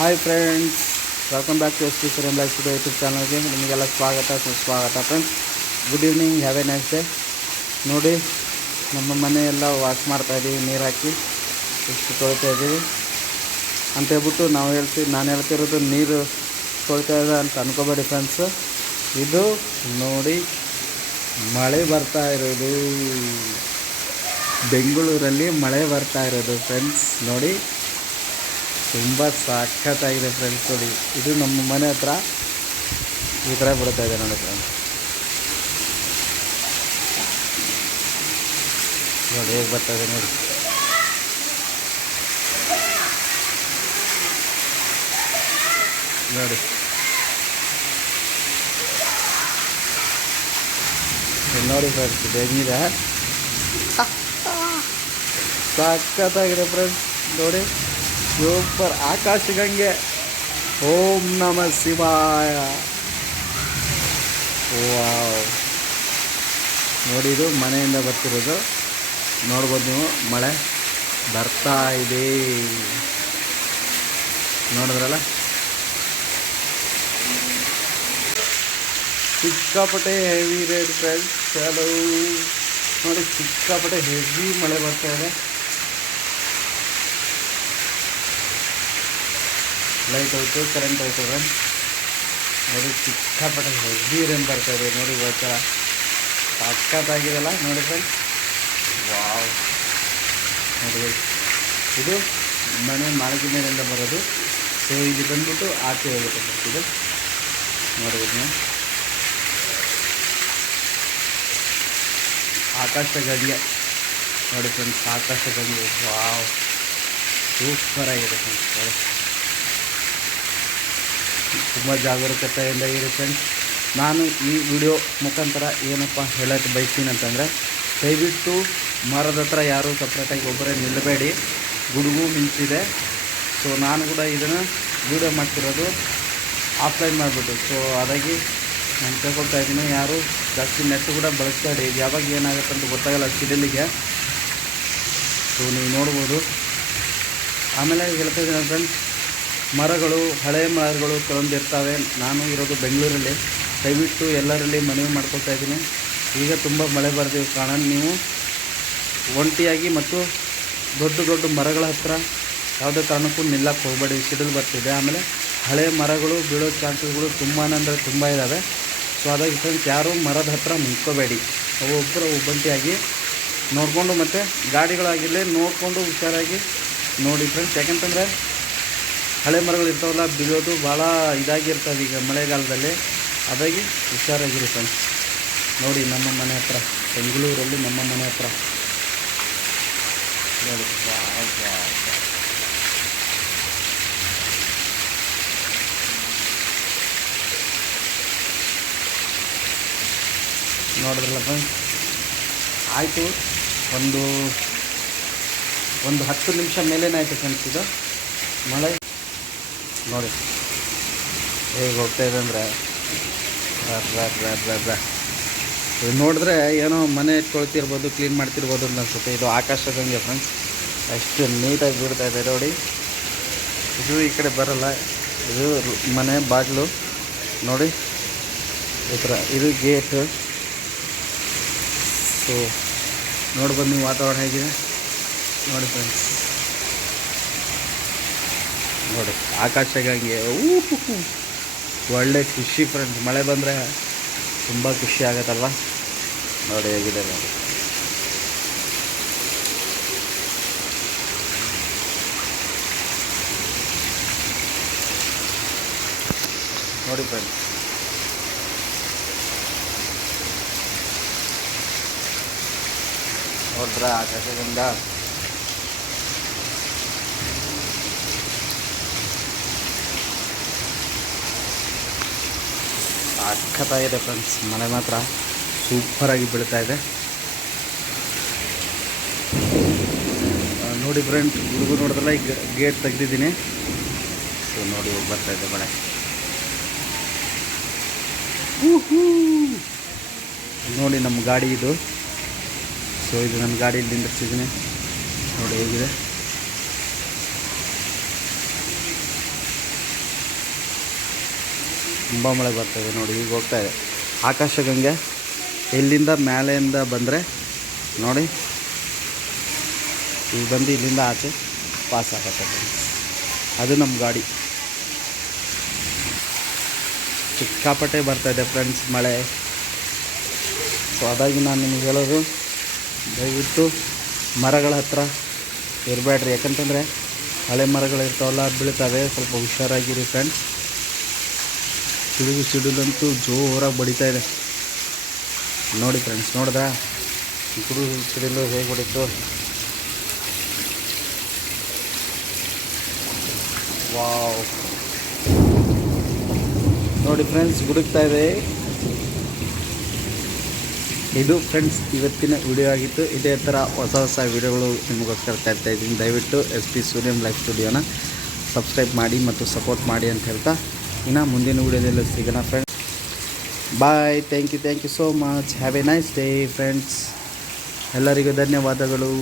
Hi friends, welcome back to S T sir back to YouTube ಚಾನಲ್ಗೆ ನಿಮಗೆಲ್ಲ ಸ್ವಾಗತ ಸುಸ್ವಾಗತ. Friends, good evening, have a nice day. ನೋಡಿ, ನಮ್ಮ ಮನೆಯೆಲ್ಲ ವಾಶ್ ಮಾಡ್ತಾಯಿದ್ದೀವಿ, ನೀರು ಹಾಕಿ ಎಷ್ಟು ತೊಳಿತಾ ಇದ್ದೀವಿ ಅಂತ ಹೇಳ್ಬಿಟ್ಟು ನಾನು ಹೇಳ್ತಿರೋದು ನೀರು ತೊಳಿತಾ ಇದೆ ಅಂತ ಅನ್ಕೋಬೇಡಿ ಫ್ರೆಂಡ್ಸು. ಇದು ನೋಡಿ ಮಳೆ ಬರ್ತಾ ಇರೋದು, ಬೆಂಗಳೂರಲ್ಲಿ ಮಳೆ ಬರ್ತಾ ಇರೋದು ಫ್ರೆಂಡ್ಸ್. ನೋಡಿ, ತುಂಬ ಸಖತ್ತಾಗಿದೆ ಫ್ರೆಂಡ್ಸ್. ನೋಡಿ, ಇದು ನಮ್ಮ ಮನೆ ಹತ್ರ ಈ ಥರ ಬಿಡ್ತಾ ಇದೆ ನೋಡಿ ಫ್ರೆಂಡ್ಸ್. ನೋಡಿ ಹೇಗೆ ಬರ್ತಾ ಇದೆ ನೋಡಿ. ನೋಡಿ ನೋಡಿ ಫ್ರೆಂಡ್ಸ್, ಇದು ಹೆಂಗಿದೆ, ಸಖತ್ತಾಗಿದೆ ಫ್ರೆಂಡ್ಸ್. ನೋಡಿ, ಸೂಪರ್. ಆಕಾಶ ಗಂಗೆ, ಓಂ ನಮಃ ಶಿವಾಯ. ವಾವ್, ನೋಡಿ ಇದು ಮನೆಯಿಂದ ಬರ್ತಿರೋದು. ನೋಡ್ಬೋದು ನೀವು, ಮಳೆ ಬರ್ತಾ ಇದೆ, ನೋಡಿದ್ರಲ್ಲ. ಸಿಕ್ಕಾಪಟ್ಟೆ ಹೆವಿ ರೇಟ್ ಫ್ರೆಂಡ್ಸ್. ಹಲೋ, ನೋಡಿ ಸಿಕ್ಕಾಪಟ್ಟೆ ಹೆವಿ ಮಳೆ ಬರ್ತಾ ಇದೆ. ಲೈಟ್ ಹೋಯ್ತು, ಕರೆಂಟ್ ಹೋಯ್ತು ಫ್ರೆಂಡ್ಸ್. ನೋಡಿ, ಸಿಕ್ಕಾಪಟ್ಟೆ ಹೆವಿ ರೇನ್ ಬರ್ತಾ ಇದೆ. ನೋಡಿ, ಇವತ್ತು ಸಖತ್ತಾಗಿದೆಲ್ಲ ನೋಡಿ ಫ್ರೆಂಡ್ಸ್. ವಾವ್, ನೋಡಿ ಇದು ಮನೆ ಮಾಳಿಗೆ ಮೇಲಿಂದ ಬರೋದು. ಸೊ ಇಲ್ಲಿ ಬಂದ್ಬಿಟ್ಟು ಆಚೆ ಹೋಗುತ್ತೆ ಫ್ರೆಂಡ್ಸ್. ಇದು ನೋಡ್ಬೋದು ನೀವು, ಆಕಾಶ ಗಂಗೆ ನೋಡಿ ಫ್ರೆಂಡ್ಸ್, ಆಕಾಶ ಗಂಗೆ. ವಾವ್, ಸೂಪರಾಗಿದೆ ಫ್ರೆಂಡ್ಸ್. ನೋಡಿ, ತುಂಬ ಜಾಗರೂಕತೆಯಿಂದ ಇರಿ ಫ್ರೆಂಡ್ಸ್. ನಾನು ಈ ವಿಡಿಯೋ ಮುಖಾಂತರ ಏನಪ್ಪ ಹೇಳೋಕ್ಕೆ ಬಯಸ್ತೀನಿ ಅಂತಂದರೆ, ದಯವಿಟ್ಟು ಮರದ ಹತ್ರ ಯಾರೂ ಸಪ್ರೇಟಾಗಿ ಒಬ್ಬರೇ ನಿಲ್ಲಬೇಡಿ, ಗುಡುಗು ಮಿಂಚಿದೆ. ಸೊ ನಾನು ಕೂಡ ಇದನ್ನು ವಿಡಿಯೋ ಮಾಡ್ತಿರೋದು ಆಫ್ಲೈನ್ ಮಾಡಿಬಿಟ್ಟು. ಸೊ ಅದಾಗಿ ನಾನು ಕೇಳ್ಕೊಳ್ತಾ ಇದ್ದೀನಿ, ಯಾರು ಜಾಸ್ತಿ ನೆಟ್ಟು ಕೂಡ ಬಳಸ್ಬೇಡಿ. ಯಾವಾಗ ಏನಾಗುತ್ತೆ ಅಂತ ಗೊತ್ತಾಗಲ್ಲ ಸಿಡಿಲಿಗೆ. ಸೊ ನೀವು ನೋಡ್ಬೋದು. ಆಮೇಲೆ ಹೇಳ್ತಾ ಇದ್ದೀನಿ ಫ್ರೆಂಡ್ಸ್, ಮರಗಳು, ಹಳೆಯ ಮರಗಳು ಕೆಲವೊಂದು ಇರ್ತವೆ. ನಾನು ಇರೋದು ಬೆಂಗಳೂರಲ್ಲಿ. ದಯವಿಟ್ಟು ಎಲ್ಲರಲ್ಲಿ ಮನವಿ ಮಾಡ್ಕೊಳ್ತಾ ಇದ್ದೀನಿ, ಈಗ ತುಂಬ ಮಳೆ ಬರ್ದಿರೋ ಕಾರಣ ನೀವು ಒಂಟಿಯಾಗಿ ಮತ್ತು ದೊಡ್ಡ ದೊಡ್ಡ ಮರಗಳ ಹತ್ರ ಯಾವುದೇ ಕಾರಣಕ್ಕೂ ನಿಲ್ಲಕ್ಕೆ ಹೋಗಬೇಡಿ, ಸಿಡಿಲು ಬರ್ತಿದೆ. ಆಮೇಲೆ ಹಳೆಯ ಮರಗಳು ಬೀಳೋ ಚಾನ್ಸಸ್ಗಳು ತುಂಬಾ ಅಂದರೆ ತುಂಬ ಇದ್ದಾವೆ. ಸೊ ಅದಾಗಿ ಫ್ರೆಂಡ್ಸ್, ಯಾರೂ ಮರದ ಹತ್ರ ನಿಂತ್ಕೋಬೇಡಿ. ಅವು ಒಬ್ಬಂಟಿಯಾಗಿ ನೋಡಿಕೊಂಡು, ಮತ್ತು ಗಾಡಿಗಳಾಗಿರಲಿ ನೋಡಿಕೊಂಡು ಹುಷಾರಾಗಿ ನೋಡಿ ಫ್ರೆಂಡ್ಸ್. ಯಾಕೆಂತಂದರೆ ಹಳೆ ಮರಗಳು ಇರ್ತಾವಲ್ಲ, ಬೀಳೋದು ಭಾಳ ಇದಾಗಿರ್ತವೆ ಈಗ ಮಳೆಗಾಲದಲ್ಲಿ. ಅದಾಗಿ ಹುಷಾರಾಗಿರಿ ಫ್ರೆಂಡ್ಸ್. ನೋಡಿ, ನಮ್ಮ ಮನೆ ಹತ್ರ, ಬೆಂಗಳೂರಲ್ಲಿ ನಮ್ಮ ಮನೆ ಹತ್ರ ನೋಡಿ. ನೋಡಿದ್ರಲ್ಲ ಫ್ರೆಂಡ್ಸ್, ಆಯಿತು. ಒಂದು 10 ನಿಮಿಷ ಮೇಲೇನಾಯಿತು ಫ್ರೆಂಡ್ಸ್ ಇದು ಮಳೆ. ನೋಡಿ ಹೇಗೆ ಹೋಗ್ತಾ ಇದೆ ಅಂದರೆ, ಇದು ನೋಡಿದ್ರೆ ಏನೋ ಮನೆ ತೊಳ್ತಿರ್ಬೋದು, ಕ್ಲೀನ್ ಮಾಡ್ತಿರ್ಬೋದು ಅಂತ ಅನ್ಸುತ್ತೆ. ಇದು ಆಕಾಶದಂಗೆ ಫ್ರೆಂಡ್ಸ್, ಅಷ್ಟು ನೀಟಾಗಿ ಬೀಳ್ತಾ ಇದೆ ನೋಡಿ. ಇದು ಈ ಕಡೆ ಬರಲ್ಲ, ಇದು ಮನೆ ಬಾಗಿಲು ನೋಡಿ ಈ ಥರ. ಇದು ಗೇಟು. ಸೊ ನೋಡ್ಬೋದು ನೀವು, ವಾತಾವರಣ ಹೇಗಿದೆ ನೋಡಿ ಫ್ರೆಂಡ್ಸ್. ನೋಡಿ, ಆಕಾಶ ಗಂಗೆ. ಒಳ್ಳೆ ಖುಷಿ ಫ್ರೆಂಡ್ಸ್, ಮಳೆ ಬಂದರೆ ತುಂಬ ಖುಷಿ ಆಗುತ್ತಲ್ವ. ನೋಡಿ ಹೇಗಿದೆ ನೋಡಿ. ನೋಡಿ ಫ್ರೆಂಡ್ಸ್, ನೋಡ್ರ ಆಕಾಶದಿಂದ. ಸಖತ್ತಾಗಿದೆ ಫ್ರೆಂಡ್ಸ್, ಮಳೆ ಮಾತ್ರ ಸೂಪರಾಗಿ ಬೀಳ್ತಾ ಇದೆ ನೋಡಿ ಫ್ರೆಂಡ್ಸ್. ಗುಡುಗು ನೋಡಿದ್ರಲ್ಲ, ಈಗ ಗೇಟ್ ತೆಗೆದಿದ್ದೀನಿ. ಸೊ ನೋಡಿ, ಬರ್ತಾ ಇದೆ ಮಳೆ. ನೋಡಿ ನಮ್ಮ ಗಾಡಿ ಇದು. ಸೊ ಇದು ನನ್ನ ಗಾಡಿಯಲ್ಲಿ ನಿಂದಿರ್ಸಿದ್ದೀನಿ ನೋಡಿ, ಹೇಗಿದೆ. ತುಂಬ ಮಳೆ ಬರ್ತಾಯಿದೆ ನೋಡಿ. ಈಗ ಹೋಗ್ತಾ ಇದೆ ಆಕಾಶಗಂಗೆ. ಇಲ್ಲಿಂದ ಮೇಲೆಯಿಂದ ಬಂದರೆ ನೋಡಿ, ಈಗ ಬಂದು ಇಲ್ಲಿಂದ ಆಚೆ ಪಾಸ್ ಆಗುತ್ತೆ. ಅದು ನಮ್ಮ ಗಾಡಿ. ಸಿಕ್ಕಾಪಟ್ಟೆ ಬರ್ತಾಯಿದೆ ಫ್ರೆಂಡ್ಸ್ ಮಳೆ. ಸೊ ಅದಾಗಿ ನಾನು ನಿಮಗೆ ಹೇಳೋದು, ದಯವಿಟ್ಟು ಮರಗಳ ಹತ್ರ ಇರಬೇಡ್ರಿ. ಯಾಕಂತಂದರೆ ಹಳೆ ಮರಗಳು ಇರ್ತಾವಲ್ಲ, ಅದು ಬೀಳ್ತವೆ. ಸ್ವಲ್ಪ ಹುಷಾರಾಗಿರಿ ಫ್ರೆಂಡ್ಸ್. ಸಿಡಿಲಂತೂ ಜೋರಾಗಿ ಬಡಿತಾ ಇದೆ ನೋಡಿ ಫ್ರೆಂಡ್ಸ್. ನೋಡ್ದಾ ಸಿಡಿಲು ಹೇಗೆ ಹೊಡಿತು? ವಾವ್, ನೋಡಿ ಫ್ರೆಂಡ್ಸ್, ಗುಡುಕ್ತಾ ಇದೆ. ಇದು ಫ್ರೆಂಡ್ಸ್ ಇವತ್ತಿನ ವಿಡಿಯೋ ಆಗಿತ್ತು. ಇದೇ ಥರ ಹೊಸ ಹೊಸ ವಿಡಿಯೋಗಳು ನಿಮಗೋಸ್ಕರ ತರ್ತಾ ಇದ್ದೀನಿ. ದಯವಿಟ್ಟು SP ಸೂರ್ಯಂ ಲೈಫ್ ಸ್ಟುಡಿಯೋನ ಸಬ್ಸ್ಕ್ರೈಬ್ ಮಾಡಿ ಮತ್ತು ಸಪೋರ್ಟ್ ಮಾಡಿ ಅಂತ ಹೇಳ್ತಾ, ಇನ್ನು ಮುಂದಿನ ವಿಡಿಯೋದಲ್ಲಿ ಸಿಗೋಣ friends. Bye. Thank you so much. Have a nice day friends. ಎಲ್ಲರಿಗೂ ಧನ್ಯವಾದಗಳು.